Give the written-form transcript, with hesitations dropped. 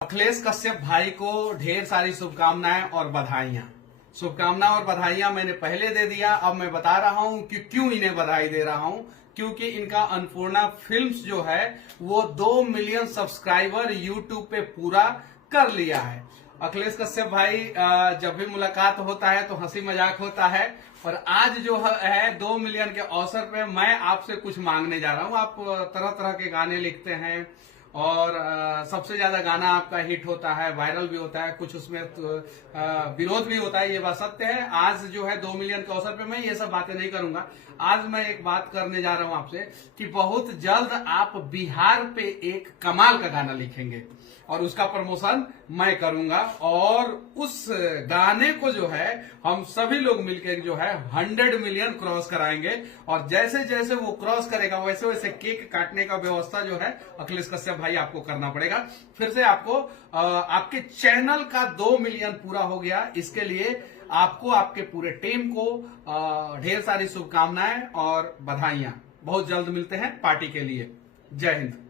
अखिलेश कश्यप भाई को ढेर सारी शुभकामनाएं और बधाइयां मैंने पहले दे दिया। अब मैं बता रहा हूं कि क्यों इन्हें बधाई दे रहा हूं, क्योंकि इनका अन्नपूर्णा फिल्म्स जो है वो 2 मिलियन सब्सक्राइबर यूट्यूब पे पूरा कर लिया है। अखिलेश कश्यप भाई जब भी मुलाकात होता है तो हंसी मजाक होता है, और आज जो है 2 मिलियन के अवसर पे मैं आपसे कुछ मांगने जा रहा हूं। आप तरह तरह के गाने लिखते हैं और सबसे ज्यादा गाना आपका हिट होता है, वायरल भी होता है, कुछ उसमें विरोध भी होता है, ये बात सत्य है। आज जो है 2 मिलियन के अवसर पे मैं ये सब बातें नहीं करूंगा। आज मैं एक बात करने जा रहा हूं आपसे कि बहुत जल्द आप बिहार पे एक कमाल का गाना लिखेंगे और उसका प्रमोशन मैं करूंगा, और उस गाने को जो है हम सभी लोग मिलकर जो है 100 मिलियन क्रॉस कराएंगे, और जैसे जैसे वो क्रॉस करेगा वैसे वैसे केक काटने का व्यवस्था जो है अखिलेश कश्यप भाई आपको करना पड़ेगा। फिर से आपको आपके चैनल का 2 मिलियन पूरा हो गया, इसके लिए आपको आपके पूरे टीम को ढेर सारी शुभकामनाएं और बधाइयां। बहुत जल्द मिलते हैं पार्टी के लिए। जय हिंद।